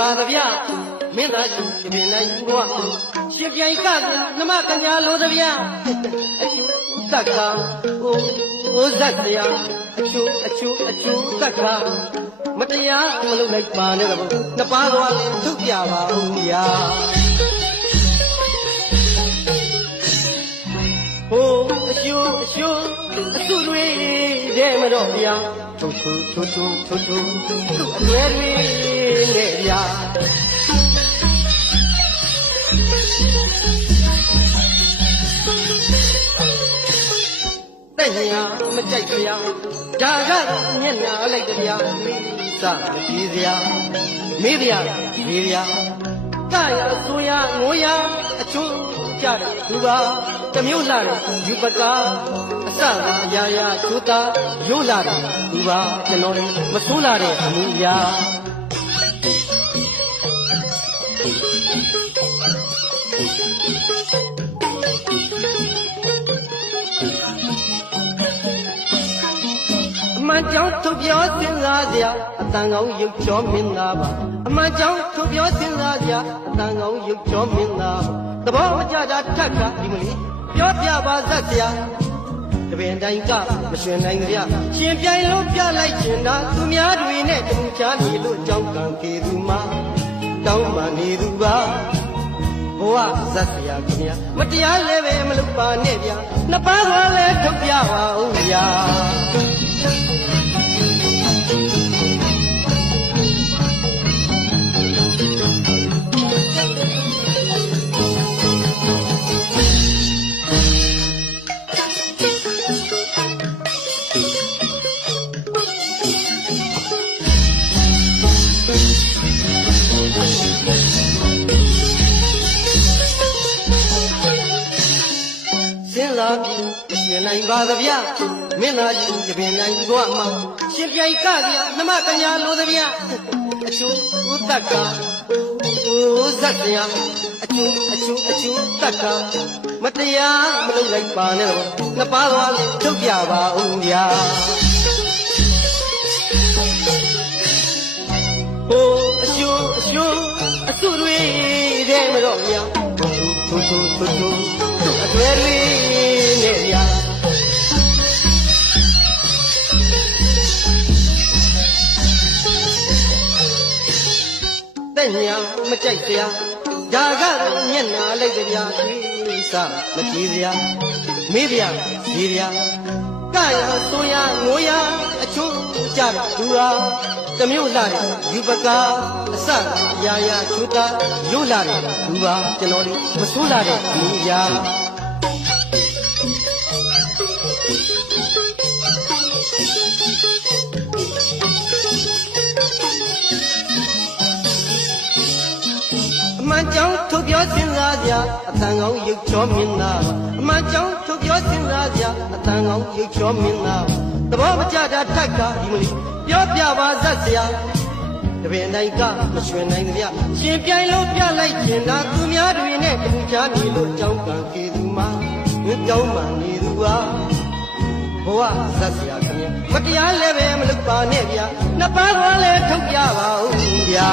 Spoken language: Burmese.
ပါသဗျမင်းသားကြီးဒီနိုင်ဘွားရှင်ပြိုင်ကဗျာနမကညာလိုသဗျအချူတက်ကအိုးအိုးဇက်ဗျာအချူအချူအချူတက်ကမတရားမလုပ်လိုက်ပါနဲ့တော့နှစ်ပါးသွားထုတ်ပြပါဦးဗျာဟိုအရှူအရှူအဆုတွေတဲ့မတော့ဗျာ ထုံထုံထုံထုံထုံထုံသူ့အလွယ်တွေနဲ့ဗျာတဲ့ညာမကြိုက်ကြရဒါကမျက်နာလိုက်ကြရမိစမကြည့်စရာမေးစရာမေးစရာကရဆိုရငိုရအချိုး ကြတယ်သူပါတမျိုးလာတယ်ယူပကအစသာအရာရာချိုးသားရိုးလာတယ်သူပါကျွန်တော်လည်းမဆိုးလာတဲ့အမှုအရာအမှန်ကြောင့်သူပြောစဉ်းစားစရာအတန်ကောင်းရုပ်ချောမင်းသားပါအမှန်ကြောင့်သူပြောစဉ်းစားစရာအတန်ကောင်းရုပ်ချောမင်းသားပါ သဘောမကျတာထက်ကဒီမလေးပြောပြပါဇက်စရာတပင်တိုင်းကမရှင်နိုင်ကြရှင်ပြိုင်လို့ပြလိုက်ချင်တာသူများတွေနဲ့တူချာနေလို့ကြောင်းကံကေသူမှာတောင်းပန်နေသူပါဘဝဇက်စရာခင်ဗျာမတရားလည်းပဲမလုပ်ပါနဲ့ဗျာနှစ်ပါးသွားလဲထုတ်ပြပါဦးဗျာ စဉ်းစားပြီးမရှင်နိုင်ပါသဗျမင်းသားကြီးတပင်နိုင်သွားမှာရှင်ပြိုင်ကဗျာနှမကညာလိုသဗျအချူဥတက်ကဥဇက်ဗျာအချူအချူအချူတက်ကမတရားမလုပ်လိုက်ပါနဲ့တော့နှစ်ပါးသွားလေးထုတ်ပြပါဦးဗျာ အဆုတွေတဲ့မတော့ဗျာထူထူထူထူထူသူ့အတွေ့တွေနဲ့ဗျာတဲ့ညာမကြိုက်စရာဒါကတော့မျက်နာလိုက်ကြရာဒီစားမကြည့်စရာမေးစရာကြည့်စရာကရဆိုရငိုရအချိုးကြတယ်သူဟာ တမျိုးလာတယ်ယူပကအစရာရာချူတာရိုးလာတယ်သူဟာကျွန်တော်လေးမဆိုးလာတဲ့ဒီရာအမှန်ကြောင့်ထုတ်ပြောစဉ်းစားကြအတန်ကောင်းရုပ်ချောမင်းသားအမှန်ကြောင့်ထုတ်ပြောစဉ်းစားကြအတန်ကောင်းရုပ်ချောမင်းသားသဘောမကျတာထက်ကဒီမလီ ပြောပြပါဇက်စရာတပင်တိုင်းကမရွှင်နိုင်ကြရှင်ပြိုင်လို့ပြလိုက်ကျင်တာသူများတွေနဲ့တူချာနေလို့ကြောင်းကံကေသူမှာဝင်းကြောင်းမှနေသူဟာဘဝဇက်စရာခင်ဗျမတရားလည်းပဲမလုပ်ပါနဲ့ဗျာနှစ်ပါးသွားလဲထုတ်ပြပါဦးဗျာ